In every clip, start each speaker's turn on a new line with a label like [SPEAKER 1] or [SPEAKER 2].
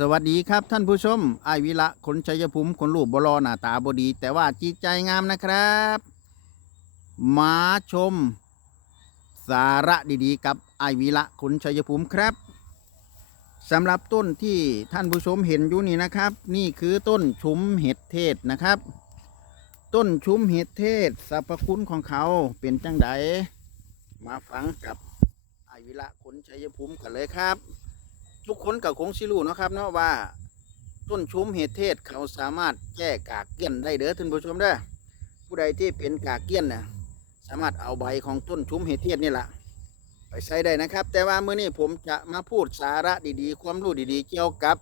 [SPEAKER 1] สวัสดีครับท่านผู้ชมไอวิระคนชัยภูมิคนรูปบลอหน้าตาบดี แต่ว่าจิตใจงามนะครับมาชม สาระดีๆ กับไอวิระคนชัยภูมิครับสำหรับต้นที่ท่านผู้ชมเห็นอยู่นี่นะครับ นี่คือต้นชุมเห็ดเทศนะครับ ต้นชุมเห็ดเทศสรรพคุณของเขาเป็นจังไดมาฟังกับไอวิระคนชัยภูมิกันเลยครับ ทุกคนกับคงสิรู้นะครับเนาะว่า ต้นชุมเห็ดเทศเขาสามารถแก้กากเกี้ยนได้เด้อท่านผู้ชมเด้อผู้ใดที่เป็นกากเกี้ยนน่ะสามารถเอาใบของต้นชุมเห็ดเทศนี่แหละไปใช้ได้นะครับ แต่ว่าเมื้อนี้ผมจะมาพูดสาระดีๆ ความรู้ดีๆ เกี่ยวกับ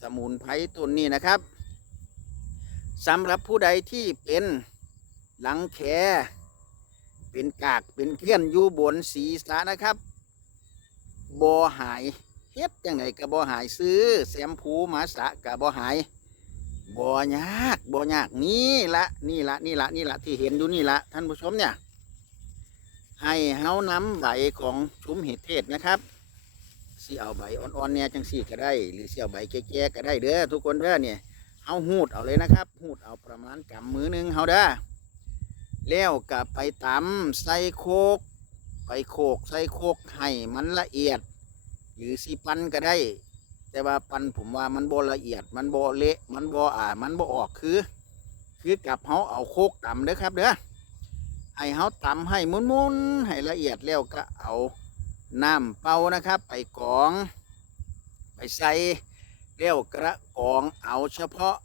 [SPEAKER 1] สมุนไพรต้นนี้นะครับสำหรับผู้ใดที่เป็นหลังแขเป็นกากเป็นเกี้ยนอยู่บนศีรษะนะครับบ่หาย เฮ็ดจังไดก็บ่หายซื้อแซมพูมาสระก็บ่หายบ่ยากบ่ยากนี่ละนี่ละนี่ละนี่ละที่เห็นอยู่นี่ละท่านผู้ชมเนี่ย ให้เฮานำใบของชุมเห็ดเทศนะครับสิเอาใบอ่อนๆเนี่ยจังสี่ก็ได้ หรือสิเอาใบแก่ๆก็ได้เด้อทุกคนเด้อเนี่ยเฮาหูดเอาเลยนะครับหูดเอาประมาณกำมือหนึงเฮาเด้อแล้วก็ไปตำใส่โคก ไปโคกใส่โคกให้มันละเอียด หรือสีปันก็ได้ แต่ว่าปันผมว่ามันบ่ละเอียด มันบ่เละ มันบ่อ่า มันบ่ออกคือ คือกับเฮาเอาโคกตำเด้อครับเด้อให้เฮาตำให้มุนๆให้ละเอียดแล้วก็เอาน้ำเป่านะครับ ไปกอง ไปใส่แล้วกระกองเอาเฉพาะ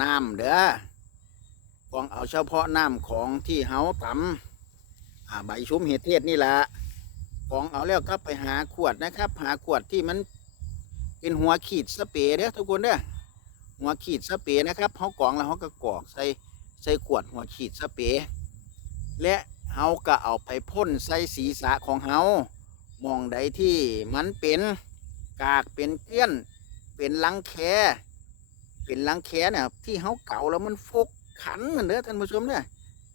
[SPEAKER 1] น้ำเด้อกองเอาเฉพาะน้ำของที่เฮาตำอ่าใบชุมเห็ดเทศนี่แหละ ของเอาแล้วก็ไปหาขวดนะครับ หาขวดที่มันเป็นหัวขีดสเปรย์เด้อทุกคนเด้อหัวขีดสเปรย์นะครับเขากรองแล้วเขาก็กรอกใส่ใส่ขวดหัวขีดสเปรย์และเขาก็เอาไปพ่นใส่ศีรษะของเขามองใดที่มันเป็นกากเป็นเกลี้ยน เป็นรังแค เป็นรังแคเนี่ยที่เขาเก่าแล้วมันฟกขันนั่นเด้อท่านผู้ชมเนี่ย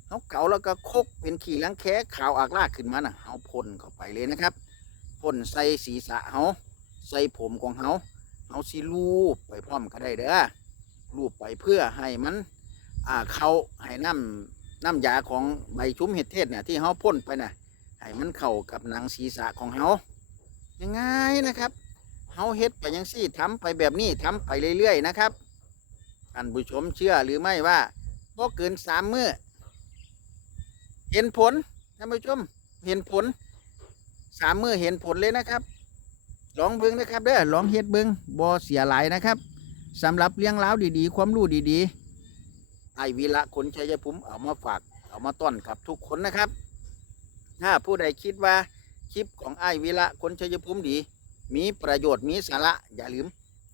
[SPEAKER 1] เขาเก่าแล้วก็คกเป็นขี่ลังแคขาวอากลากขึ้นมาน่ะเขาพ่นเข้าไปเลยนะครับพ่นใส่ศีรษะเขาใส่ผมของเขาเขาสิลูบไปพร้อมก็ได้เด้อลูบไปเพื่อให้มันอ่าเขาให้น้ำน้ำยาของใบชุมเห็ดเทศเนี่ยที่เขาพ่นไปน่ะให้มันเข้ากับหนังศีรษะของเขายังไงนะครับเขาเฮ็ดไปยังซี่ทำไปแบบนี้ทำไปเรื่อยๆนะครับท่านผู้ชมเชื่อหรือไม่ว่าบ่เกินสามมื้อ เห็นผลท่านผู้ชมเห็นผลสามมือเห็นผลเลยนะครับ ลองเบิ้งนะครับเด้อลองเฮ็ดเบิ้งบ่เสียหลายนะครับสำหรับเลี้ยงล้าวดีๆ ความรู้ดีๆ ไอวีละคนชัยภูมิเอามาฝากเอามาต้อนกับทุกคนนะครับ ถ้าผู้ใดคิดว่าคลิปของไอวีละคนชัยภูมิดี มีประโยชน์มีสาระอย่าลืม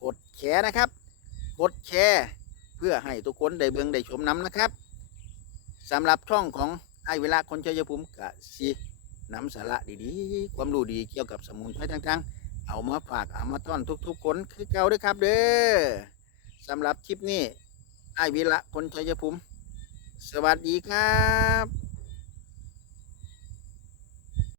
[SPEAKER 1] กดแชร์นะครับ กดแชร์เพื่อให้ทุกคนได้เบิ่งได้ชมน้ำนะครับสำหรับช่องของ ไอ้เวลาคนชัยภูมิกะสีน้ำสาระดีๆ ความรู้ดีเกี่ยวกับสมุนไพรต่างๆ เอามาฝากเอามาต้อนทุกๆคนคือเก่าด้วยครับเด้อสำหรับคลิปนี้ไอ้เวลาคนชัยภูมิ สวัสดีครับ